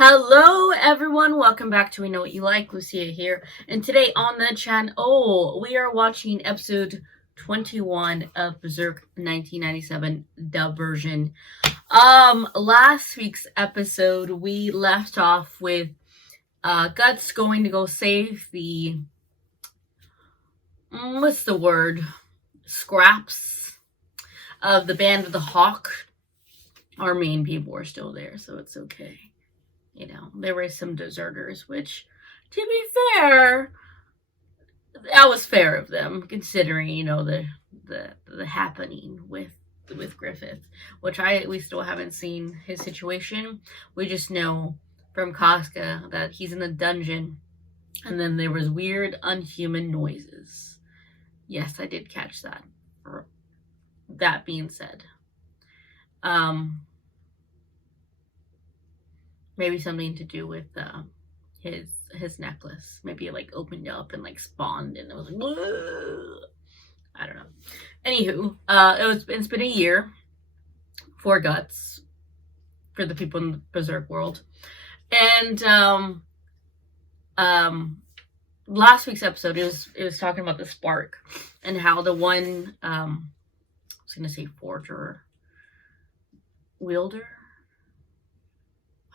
Hello everyone, welcome back to We Know What You Like. Lucia here, and today on the channel we are watching episode 21 of Berserk 1997 dub version. Last week's episode we left off with Guts going to go save the what's the word? Scraps of the Band of the Hawk. Our main people are still there, so it's okay. You know, there were some deserters, which, to be fair, that was fair of them, considering, you know, the happening with Griffith, which we still haven't seen his situation. We just know from Casca that he's in the dungeon, and then there was weird, unhuman noises. Yes, I did catch that. That being said, maybe something to do with his necklace. Maybe it like opened up and like spawned, and it was like, whoa! I don't know. Anywho, it's been a year for Guts, for the people in the Berserk world, and last week's episode it was talking about the spark and how the one I was gonna say forger, wielder.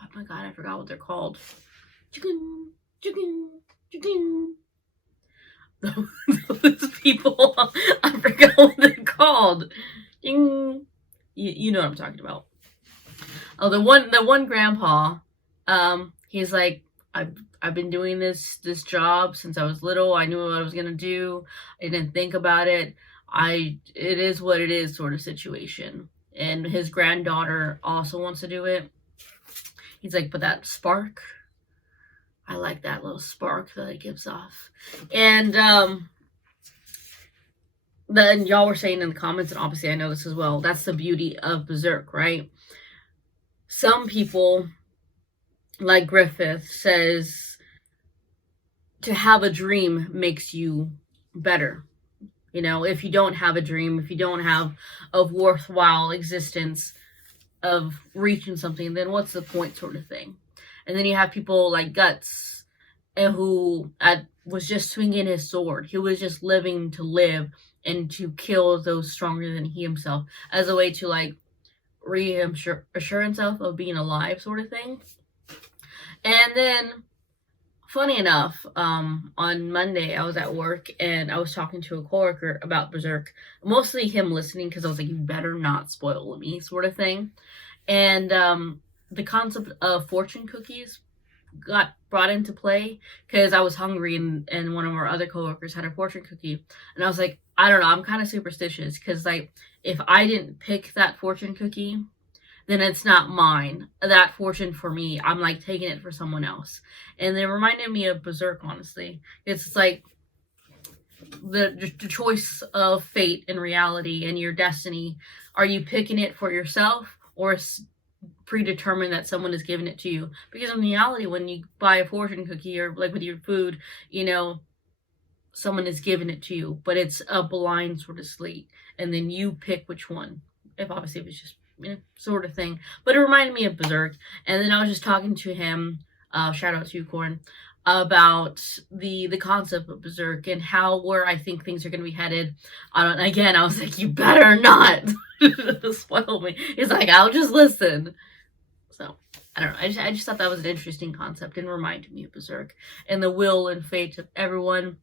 Oh my god, I forgot what they're called. Chicken, chicken, chicken. Those people, I forgot what they're called. Ding. You know what I'm talking about. Oh, the one grandpa, he's like, I've been doing this job since I was little. I knew what I was gonna do. I didn't think about it. It is what it is sort of situation. And his granddaughter also wants to do it. He's like, but that spark, I like that little spark that it gives off. And then y'all were saying in the comments, and obviously I know this as well, that's the beauty of Berserk, right? Some people, like Griffith, says to have a dream makes you better. You know, if you don't have a dream, if you don't have a worthwhile existence of reaching something, then what's the point, sort of thing. And then you have people like Guts, who was just swinging his sword. He was just living to live and to kill those stronger than he himself, as a way to like reassure himself of being alive, sort of thing. And then, funny enough, on Monday I was at work and I was talking to a coworker about Berserk, mostly him listening, because I was like, you better not spoil me, sort of thing. And the concept of fortune cookies got brought into play because I was hungry, and one of our other coworkers had a fortune cookie, and I was like, I don't know, I'm kind of superstitious, because like, if I didn't pick that fortune cookie, then it's not mine. That fortune for me, I'm like taking it for someone else. And it reminded me of Berserk, honestly. It's like the choice of fate and reality and your destiny. Are you picking it for yourself, or is predetermined that someone is giving it to you? Because in reality, when you buy a fortune cookie, or like with your food, you know, someone is giving it to you, but it's a blind sort of slate, and then you pick which one. If obviously it was just, you know, sort of thing. But it reminded me of Berserk. And then I was just talking to him, shout out to you, Corn, about the concept of Berserk and where I think things are going to be headed. Again, I was like, you better not spoil me. He's like, I'll just listen. So, I don't know. I just thought that was an interesting concept and reminded me of Berserk and the will and fate of everyone.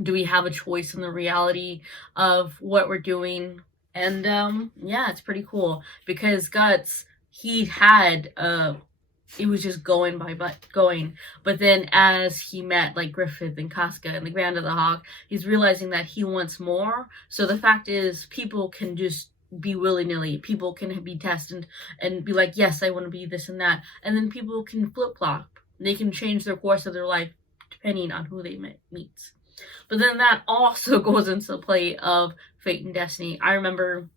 Do we have a choice in the reality of what we're doing? And yeah, it's pretty cool, because Guts, he had it was just going, but then as he met like Griffith and Casca and the Grand of the Hawk, he's realizing that he wants more. So the fact is, people can just be willy-nilly. People can be tested and be like, yes, I want to be this and that, and then people can flip-flop. They can change their course of their life depending on who they meet. But then that also goes into the play of fate and destiny. I remember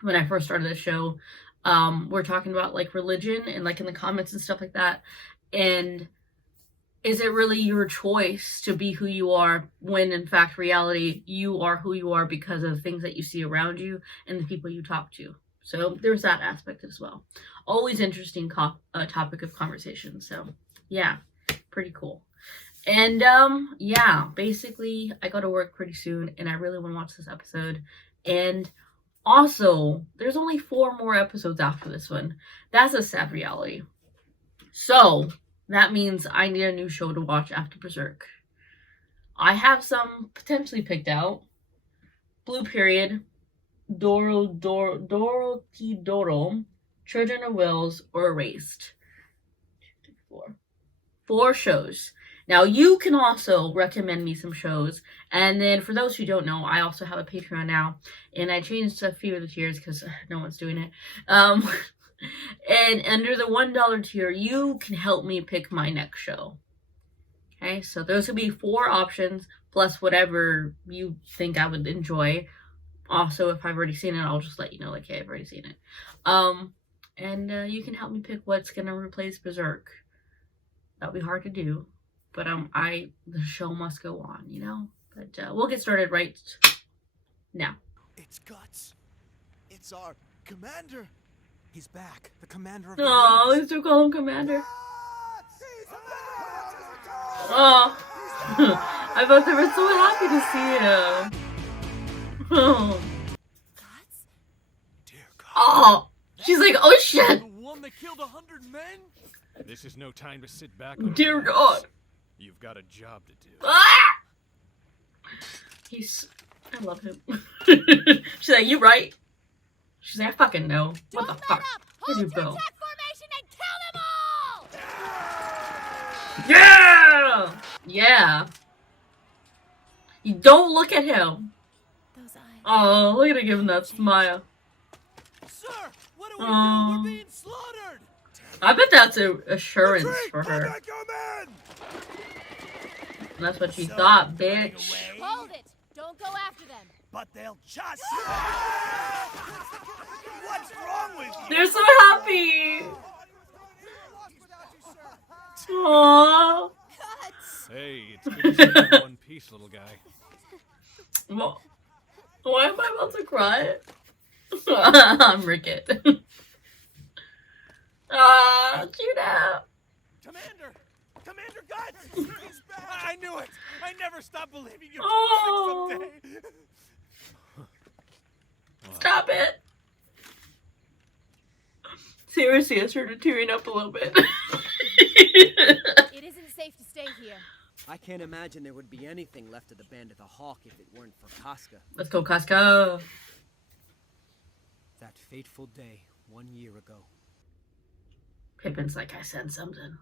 when I first started the show, we're talking about like religion and like in the comments and stuff like that. And is it really your choice to be who you are, when in fact reality, you are who you are because of things that you see around you and the people you talk to? So there's that aspect as well. Always interesting topic of conversation. So yeah, pretty cool. And yeah, basically I go to work pretty soon and I really want to watch this episode. And also, there's only 4 more episodes after this one. That's a sad reality. So that means I need a new show to watch after Berserk. I have some potentially picked out. Blue Period, Dorothy Doro, Children of Wills, or Erased. 2, 3, 4. 4 shows. Now, you can also recommend me some shows. And then, for those who don't know, I also have a Patreon now. And I changed a few of the tiers because no one's doing it. And under the $1 tier, you can help me pick my next show. Okay, so those would be 4 options, plus whatever you think I would enjoy. Also, if I've already seen it, I'll just let you know, like, hey, I've already seen it. And you can help me pick what's going to replace Berserk. That'll be hard to do. But the show must go on, you know? But we'll get started right now. It's Guts. It's our commander. He's back. The commander of the Oh, reunites. they still call him Commander. Oh, I bet they were so happy to see him. Oh, Guts? Dear God. oh, she's like, oh shit. The one that killed 100 men? This is no time to sit back on Dear your hands. God. You've got a job to do. Ah! I love him. She's like, you right? She's like, I fucking know. What the fuck? Where'd you go? Formation and kill them all! Yeah! Yeah. You don't look at him. Those eyes. Oh, look at him giving that smile. Sir, what do we do? Oh. We're being slaughtered. I bet that's an assurance Retreat! for her. Back, come in! That's what she So, thought, running bitch. away, Hold it! Don't go after them. But they'll just. What's wrong with you? They're so happy. Aww. Guts! Hey, it's good to see you in one piece, little guy. Well, why am I about to cry? I'm Rickett. Cute out. Commander! Commander Guts! He's back! I knew it! I never stopped believing you'd Oh. come back someday! Stop it. Seriously, I started tearing up a little bit. It isn't safe to stay here. I can't imagine there would be anything left of the Band of the Hawk if it weren't for Casca. Let's go, Casca. That fateful day 1 year ago. Pippin's like, I said something.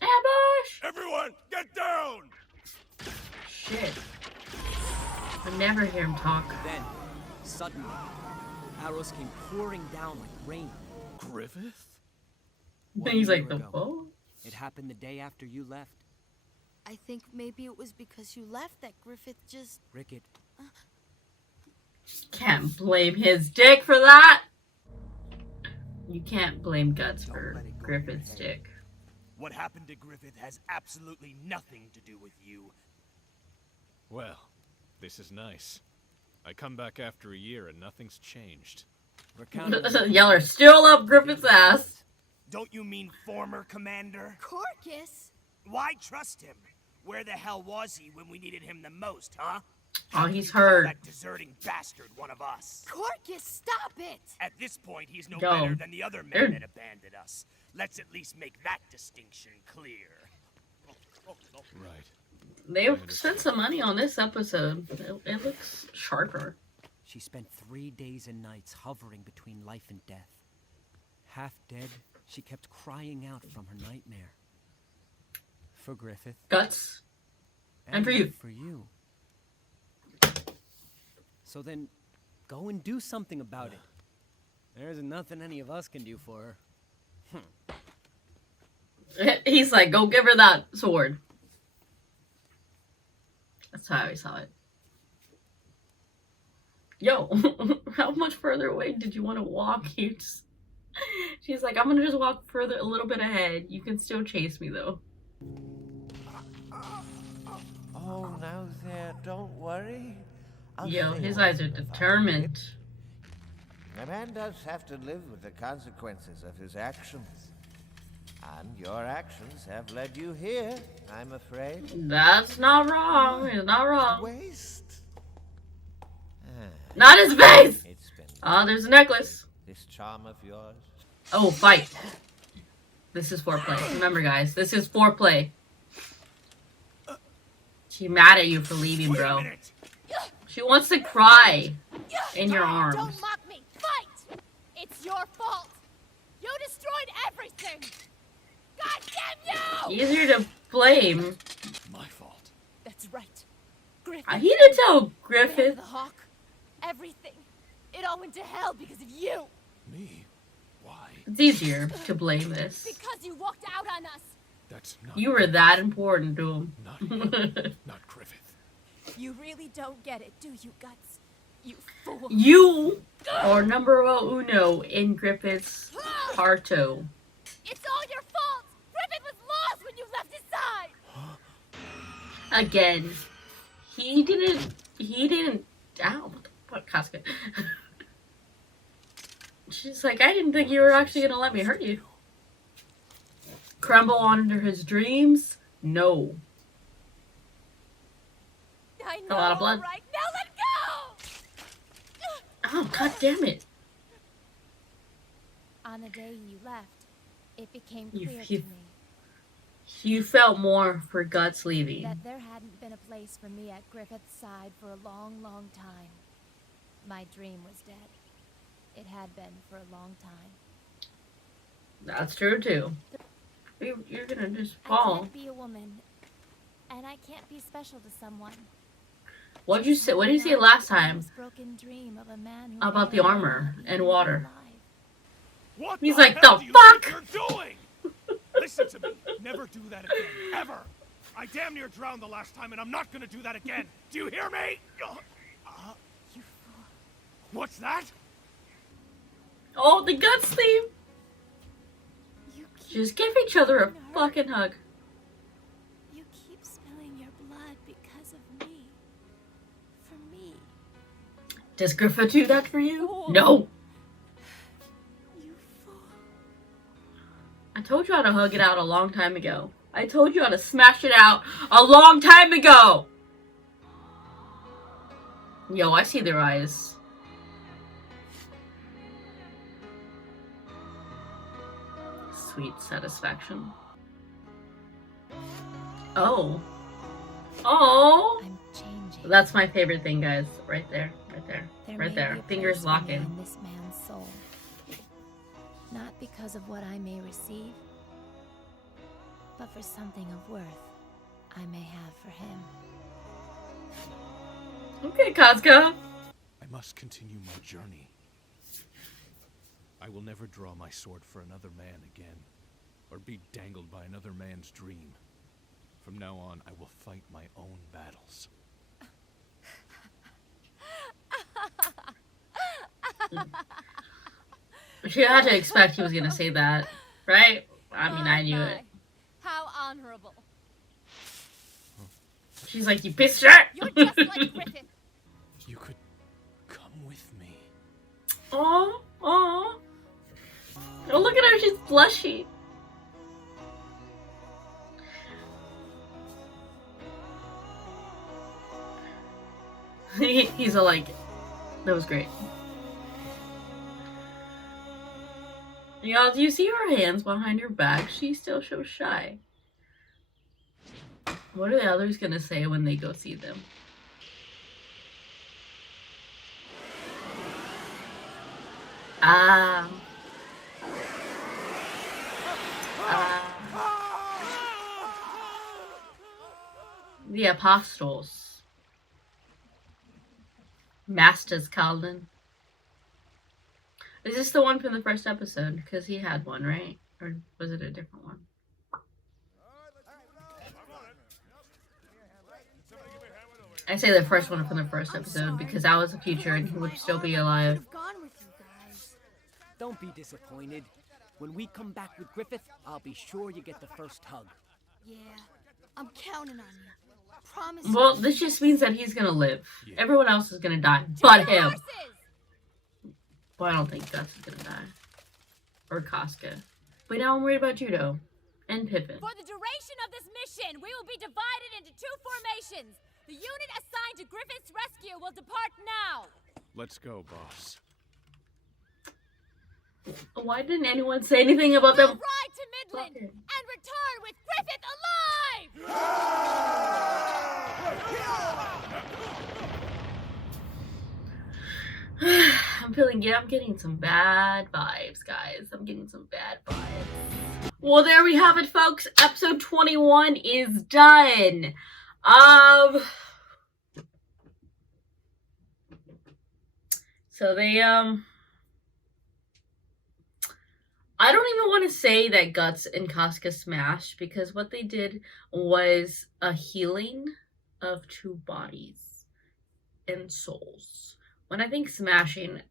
Ambush! Everyone, get down! Shit. I never hear him talk. Then, suddenly, arrows came pouring down like rain. Griffith? One He's like, year the ago. fuck? It happened the day after you left. I think maybe it was because you left that Griffith just... Rickett, Can't blame his dick for that. You can't blame Guts Don't for let it go Griffith's to your head. dick. What happened to Griffith has absolutely nothing to do with you. Well, this is nice. I come back after a year and nothing's changed. we're counting on Y'all are still up Griffith's ass. Don't you mean former commander? Corcus? Why trust him? Where the hell was he when we needed him the most, huh? Oh, How can he's you call hurt. that deserting bastard one of us. Corcus, stop it! At this point, he's no Yo, better than the other they're- men that abandoned us. Let's at least make that distinction clear. Right. They spent some money on this episode. It looks sharper. She spent 3 days and nights hovering between life and death. Half dead, she kept crying out from her nightmare. For Griffith. Guts. And for you. For you. So then, go and do something about it. There's nothing any of us can do for her. He's like, go give her that sword. That's how I saw it. Yo, how much further away did you want to walk? She's like, I'm gonna just walk further a little bit ahead. You can still chase me though. Oh, Oh, now there, don't worry. I'll Yo, say his all eyes are about it. determined. A man does have to live with the consequences of his actions. And your actions have led you here, I'm afraid. That's not wrong. It's not wrong. Waste. Not his face! It's been Oh, there's a necklace. this charm of yours. Oh, fight. This is foreplay. Remember, guys, this is foreplay. She's mad at you for leaving, bro. She wants to cry in your arms. Don't mock me. Fight! It's your fault. You destroyed everything. God damn you! Easier to blame. My fault. That's right. Griffith. He didn't tell Man Griffith. of the Hawk. Everything. It all went to hell because of you. Me? Why? It's easier to blame this. Because you walked out on us. That's not. You were that important to him. Not you. Not Griffith. You really don't get it, do you, Guts? You fool. You are number uno in Griffith's parto. It's all your fault. Griffith was lost when you left his side. Again, he didn't. Ow, what Casca? She's like, I didn't think you were actually gonna let me hurt you. Crumble under his dreams? No. I know. A lot of blood. All right, now let go. Oh, god damn it. On the day you left, it became You- clear you- to me You felt more for Guts leaving. that there hadn't been a place for me at Griffith's side for a long, long time. My dream was dead. It had been for a long time. That's true too. You're gonna just I fall. can't be a woman, and I can't be special to someone. What'd you Just say? What did you say holding last on to time this broken dream of a man who about the may or may armor not and even water? be alive. What He's the like, hell the do you fuck? think you're doing? Listen to me. Never do that again. Ever. I damn near drowned the last time, and I'm not gonna do that again. Do you hear me? You fool. What's that? Oh, the Guts theme. You keep Just give each other a getting hurt. fucking hug. You keep spilling your blood because of me. For me. Does Griffith do that for you? No. You fool. I told you how to hug it out a long time ago. I told you how to smash it out a long time ago. Yo, I see their eyes. Sweet satisfaction. Oh. Oh. I'm changing. That's my favorite thing, guys. Right there. Right there. There Right may there. be a Fingers place for me locking. in this man's soul. Not because of what I may receive, but for something of worth I may have for him. Okay, Casca. I must continue my journey. I will never draw my sword for another man again, or be dangled by another man's dream. From now on, I will fight my own battles. She had to expect he was gonna say that, right? I mean, I knew it. How honorable. She's like, you pissed her. You're just like Griffith. You could come with me. Aw, aw. Oh, look at her, she's blushy. He's all like, that was great. Y'all, do you see her hands behind her back? She's still so shy. What are the others gonna say when they go see them? Ah. The apostles. Masters Calden. Is this the one from the first episode? Because he had one, right? Or was it a different one? I say the first one from the first episode because that was the future and he would still be alive. I've gone with you guys. Don't be disappointed. When we come back with Griffith, I'll be sure you get the first hug. Yeah, I'm counting on you. promise. Well, this just means that he's gonna live. Yeah. Everyone else is gonna die, To but your him. horses! Well, I don't think Guts is gonna die. Or Casca. But now I'm worried about Judo. And Pippin. For the duration of this mission, we will be divided into 2 formations. The unit assigned to Griffith's rescue will depart now. Let's go, boss. Why didn't anyone say anything about We'll them? ride to Midland Fucking- and return with Griffith alive! I'm getting some bad vibes, guys. I'm getting some bad vibes. Well, there we have it, folks. Episode 21 is done. So they, I don't even want to say that Guts and Casca smashed, because what they did was a healing of 2 bodies and souls. When I think smashing,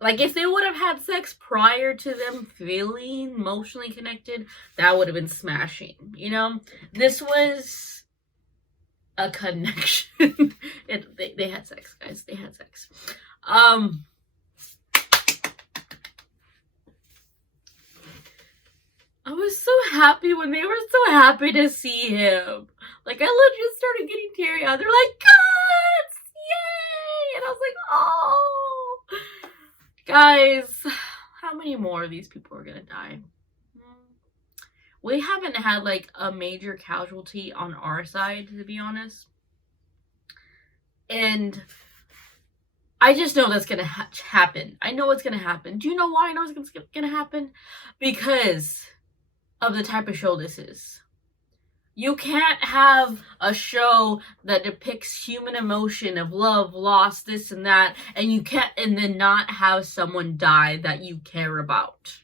like if they would have had sex prior to them feeling emotionally connected, that would have been smashing, you know? This was a connection. They had sex, guys. They had sex. I was so happy when they were so happy to see him. Like, I legit started getting teary-eyed. They're like, Guts! Yay! And I was like, oh! Guys, how many more of these people are gonna die? We haven't had, like, a major casualty on our side, to be honest. And I just know that's gonna happen. I know it's gonna happen. Do you know why I know it's gonna happen? Because of the type of show this is. You can't have a show that depicts human emotion of love, loss, this and that, and then not have someone die that you care about.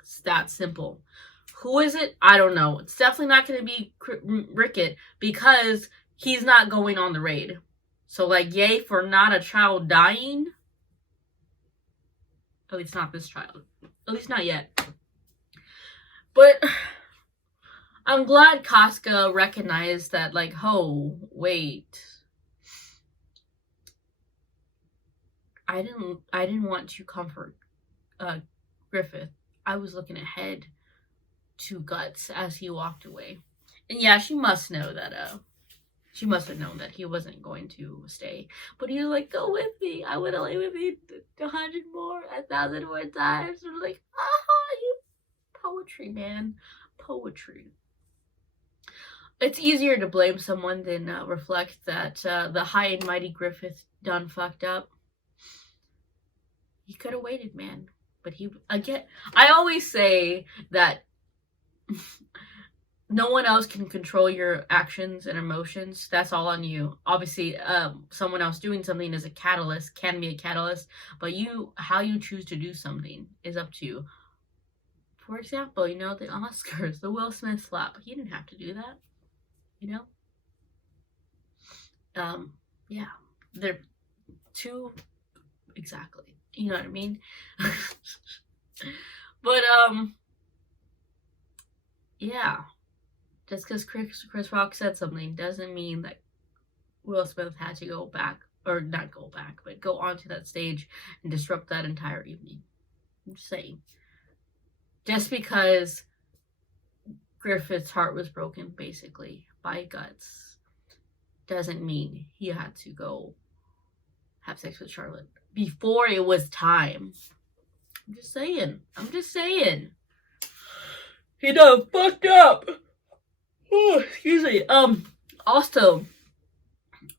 It's that simple. Who is it? I don't know. It's definitely not going to be Rickett, because he's not going on the raid. So, like, yay for not a child dying. At least not this child. At least not yet. But I'm glad Casca recognized that, like, oh, wait. I didn't want to comfort Griffith. I was looking ahead to Guts as he walked away. And yeah, she must know that she must have known that he wasn't going to stay. But he was like, go with me. I would have lay with you 100 more, 1,000 more times. And I'm like, you poetry, man. Poetry. It's easier to blame someone than reflect that the high and mighty Griffith done fucked up. He could have waited, man. But I always say that no one else can control your actions and emotions. That's all on you. Obviously, someone else doing something is a catalyst, can be a catalyst, but how you choose to do something is up to you. For example, you know, the Oscars, the Will Smith slap. He didn't have to do that, you know? Yeah. They're 2, exactly. You know what I mean? But, yeah. Just because Chris Rock said something doesn't mean that Will Smith had to go back, or not go back, but go onto that stage and disrupt that entire evening. I'm just saying. Just because Griffith's heart was broken, basically, by Guts, doesn't mean he had to go have sex with Charlotte before it was time. I'm just saying. He done fucked up. Oh, excuse me. Also,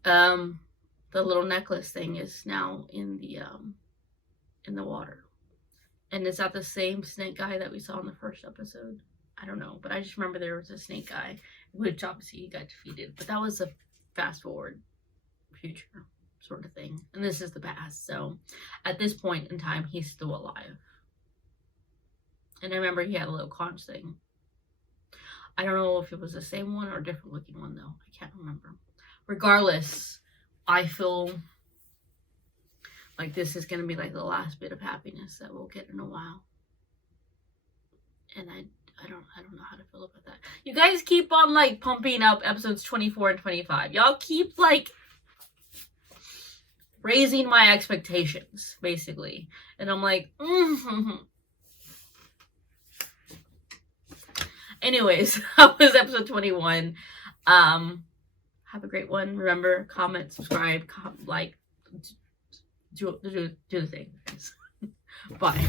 the little necklace thing is now in the water. And is that the same snake guy that we saw in the first episode? I don't know, but I just remember there was a snake guy, which obviously he got defeated. But that was a fast forward future sort of thing. And this is the past. So at this point in time, he's still alive. And I remember he had a little conch thing. I don't know if it was the same one or a different looking one, though. I can't remember. Regardless, I feel like this is going to be like the last bit of happiness that we'll get in a while. And I don't know how to feel about that. You guys keep on like pumping up episodes 24 and 25. Y'all keep like raising my expectations, basically. And I'm like, Anyways, that was episode 21. Have a great one. Remember, comment, subscribe, like, do the thing. Bye.